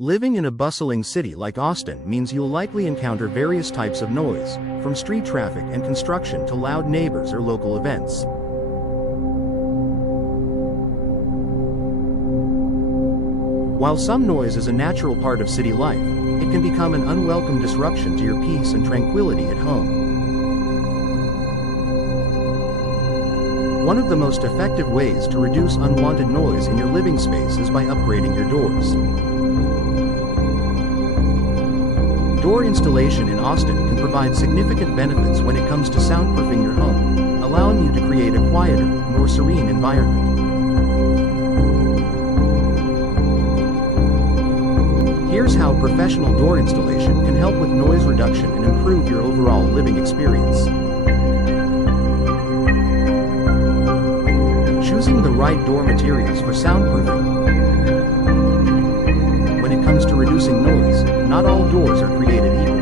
Living in a bustling city like Austin means you'll likely encounter various types of noise, from street traffic and construction to loud neighbors or local events. While some noise is a natural part of city life, it can become an unwelcome disruption to your peace and tranquility at home. One of the most effective ways to reduce unwanted noise in your living space is by upgrading your doors. Door installation in Austin can provide significant benefits when it comes to soundproofing your home, allowing you to create a quieter, more serene environment. Here's how professional door installation can help with noise reduction and improve your overall living experience. Choosing the right door materials for soundproofing. When it comes to reducing noise, not all doors are created equal.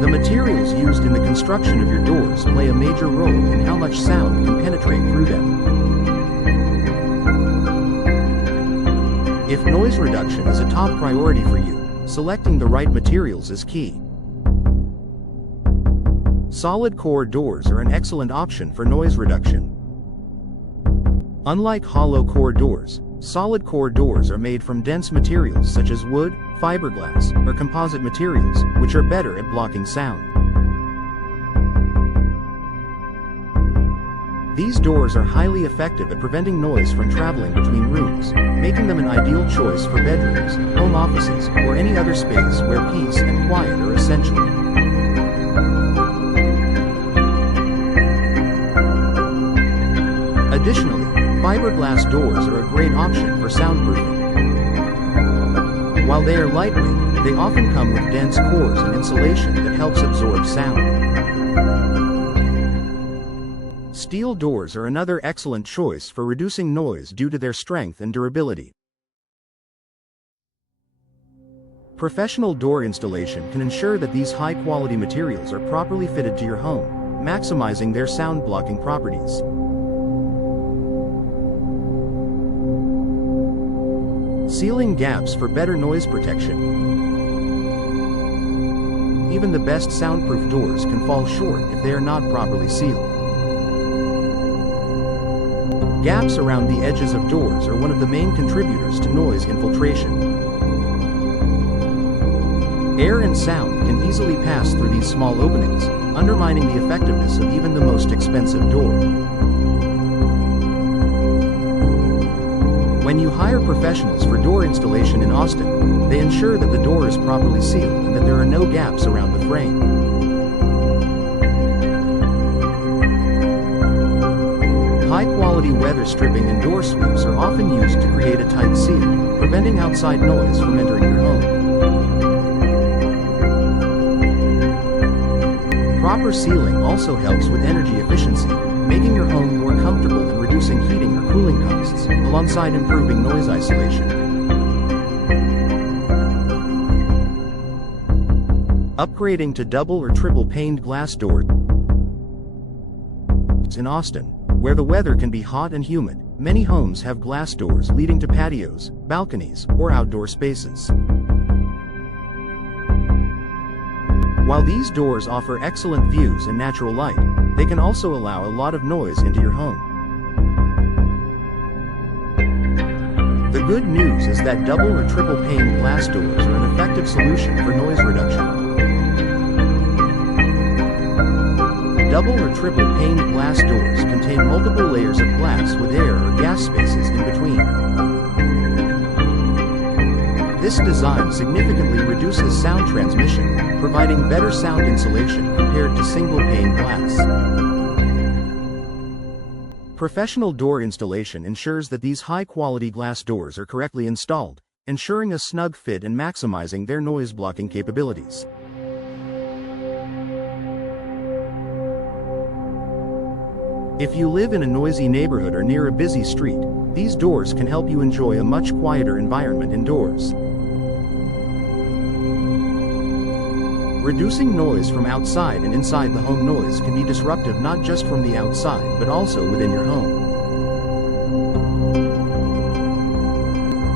The materials used in the construction of your doors play a major role in how much sound can penetrate through them. If noise reduction is a top priority for you, selecting the right materials is key. Solid core doors are an excellent option for noise reduction. Unlike hollow core doors, solid core doors are made from dense materials such as wood, fiberglass, or composite materials, which are better at blocking sound. These doors are highly effective at preventing noise from traveling between rooms, making them an ideal choice for bedrooms, home offices, or any other space where peace and quiet are essential. Additionally, fiberglass doors are a great option for soundproofing. While they are lightweight, they often come with dense cores and insulation that helps absorb sound. Steel doors are another excellent choice for reducing noise due to their strength and durability. Professional door installation can ensure that these high-quality materials are properly fitted to your home, maximizing their sound-blocking properties. Sealing gaps for better noise protection. Even the best soundproof doors can fall short if they are not properly sealed. Gaps around the edges of doors are one of the main contributors to noise infiltration. Air and sound can easily pass through these small openings, undermining the effectiveness of even the most expensive door. When you hire professionals for door installation in Austin, they ensure that the door is properly sealed and that there are no gaps around the frame. High-quality weather stripping and door sweeps are often used to create a tight seal, preventing outside noise from entering your home. Proper sealing also helps with energy efficiency, making your home more comfortable and reducing heating or cooling costs, alongside improving noise isolation. Upgrading to double or triple paned glass doors in Austin, where the weather can be hot and humid, many homes have glass doors leading to patios, balconies, or outdoor spaces. While these doors offer excellent views and natural light, they can also allow a lot of noise into your home. The good news is that double or triple pane glass doors are an effective solution for noise reduction. Double or triple paned glass doors contain multiple layers of glass with air or gas spaces in between. This design significantly reduces sound transmission, providing better sound insulation compared to single-pane glass. Professional door installation ensures that these high-quality glass doors are correctly installed, ensuring a snug fit and maximizing their noise-blocking capabilities. If you live in a noisy neighborhood or near a busy street, these doors can help you enjoy a much quieter environment indoors. Reducing noise from outside and inside the home. Noise can be disruptive not just from the outside but also within your home.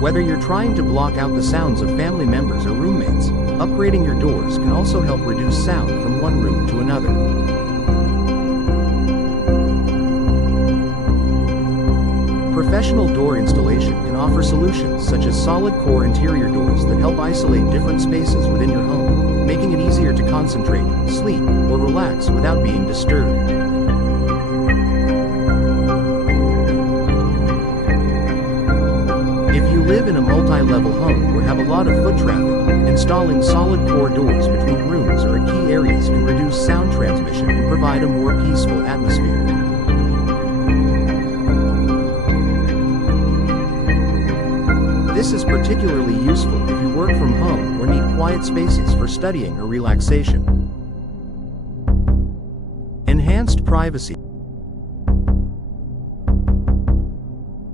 Whether you're trying to block out the sounds of family members or roommates, upgrading your doors can also help reduce sound from one room to another. Professional door installation can offer solutions such as solid core interior doors that help isolate different spaces within your home, making it easier to concentrate, sleep, or relax without being disturbed. If you live in a multi-level home or have a lot of foot traffic, installing solid core doors between rooms or key areas can reduce sound transmission and provide a more peaceful atmosphere. This is particularly useful if you work from home or need quiet spaces for studying or relaxation. Enhanced privacy.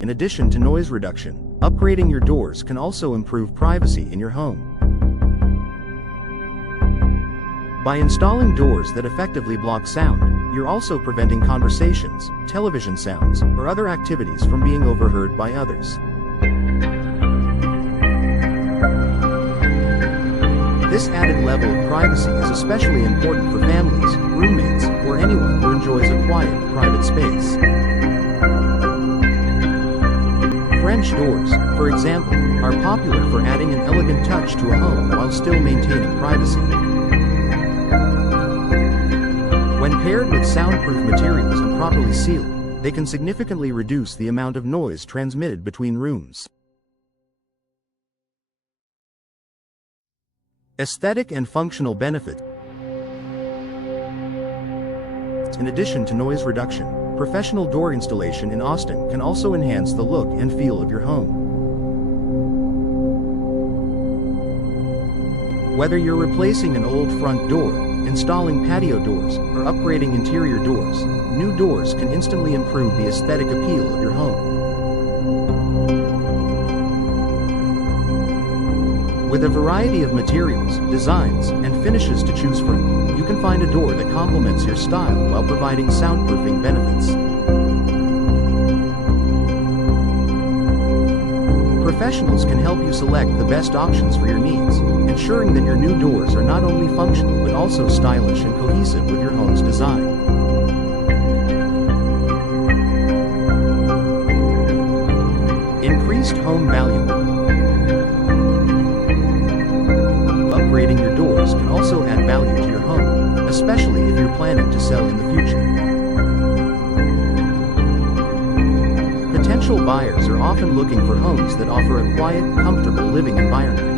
In addition to noise reduction, upgrading your doors can also improve privacy in your home. By installing doors that effectively block sound, you're also preventing conversations, television sounds, or other activities from being overheard by others. This added level of privacy is especially important for families, roommates, or anyone who enjoys a quiet, private space. French doors, for example, are popular for adding an elegant touch to a home while still maintaining privacy. When paired with soundproof materials and properly sealed, they can significantly reduce the amount of noise transmitted between rooms. Aesthetic and functional benefits. In addition to noise reduction, professional door installation in Austin can also enhance the look and feel of your home. Whether you're replacing an old front door, installing patio doors, or upgrading interior doors, new doors can instantly improve the aesthetic appeal of your home. With a variety of materials, designs, and finishes to choose from, you can find a door that complements your style while providing soundproofing benefits. Professionals can help you select the best options for your needs, ensuring that your new doors are not only functional but also stylish and cohesive with your home's design. Increased home value. Upgrading your doors can also add value to your home, especially if you're planning to sell in the future. Potential buyers are often looking for homes that offer a quiet, comfortable living environment.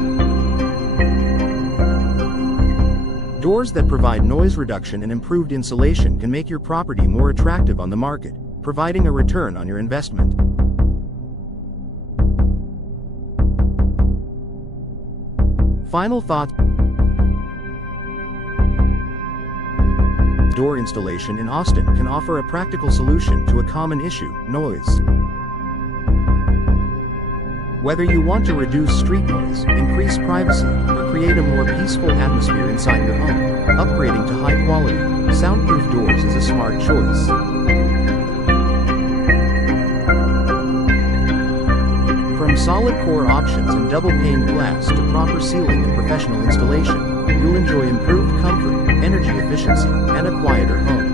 Doors that provide noise reduction and improved insulation can make your property more attractive on the market, providing a return on your investment. Final thoughts. Door installation in Austin can offer a practical solution to a common issue, noise. Whether you want to reduce street noise, increase privacy, or create a more peaceful atmosphere inside your home, upgrading to high-quality, soundproof doors is a smart choice. From solid core options and double-paned glass to proper sealing and professional installation, you'll enjoy improved comfort, energy efficiency, and a quieter home.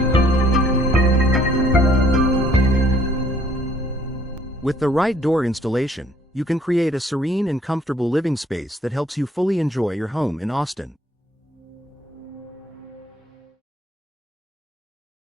With the right door installation, you can create a serene and comfortable living space that helps you fully enjoy your home in Austin.